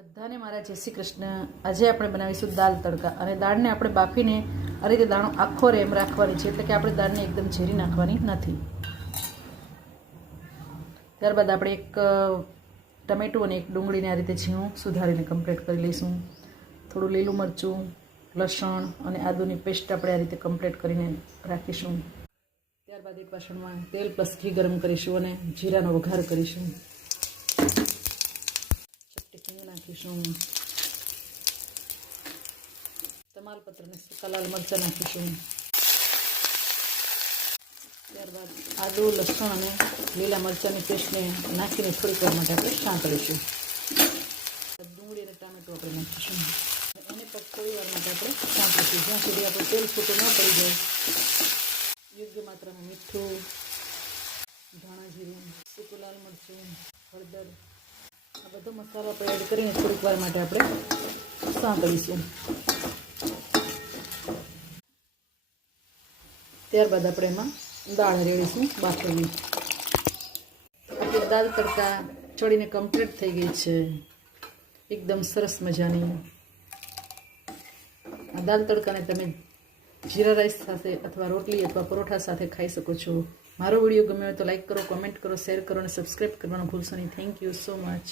બધાને મારા જય શ્રી કૃષ્ણ। આજે આપણે બનાવીશું દાળ તડકા અને દાળને આપણે બાફીને આ રીતે દાણો આખો રે એમ રાખવાની છે, એટલે કે આપણે દાળને એકદમ ઝેરી નાખવાની નથી। ત્યારબાદ આપણે એક ટમેટું અને એક ડુંગળીને આ રીતે ઝીણું સુધારીને કમ્પ્લીટ કરી લઈશું। થોડું લીલું મરચું, લસણ અને આદુની પેસ્ટ આપણે આ રીતે કમ્પ્લીટ કરીને રાખીશું। ત્યારબાદ એક વાસણમાં તેલ પ્લસ ઘી ગરમ કરીશું અને જીરાનો વઘાર કરીશું। નાખીશું તમાલપત્ર અને સૂકા લાલ મરચાં નાખીશું। ત્યારબાદ આદુ, લસણ અને લીલા મરચાંની પેસ્ટને નાખીને થોડીક વાર માટે આપણે સાંતળીશું। ડુંગળી અને ટામેટું આપણે નાખીશું એને પણ થોડી વાર માટે આપણે સાંતળીશું, જ્યાં સુધી આપણું તેલ છૂટું ન પડી જાય। યોગ્ય માત્રામાં મીઠું, ધાણા જીરું, સૂકું લાલ મરચું, હળદર, આ બધો મસાલો આપણે એડ કરીને થોડીક વાર માટે આપણે સાંતળીશું। ત્યારબાદ આપણે એમાં દાળ રેડીશું બાફેલી। આપણી દાળ તડકા ચડીને કમ્પ્લીટ થઈ ગઈ છે, એકદમ સરસ મજાની। આ દાળ તડકાને તમે જીરા રાઈસ સાથે અથવા રોટલી અથવા પરોઠા સાથે ખાઈ શકો છો। મારો વિડીયો ગમ્યો હોય તો લાઈક કરો, કોમેન્ટ કરો, શેર કરો અને સબસ્ક્રાઈબ કરવાનું ભૂલશો નહીં। Thank you so much.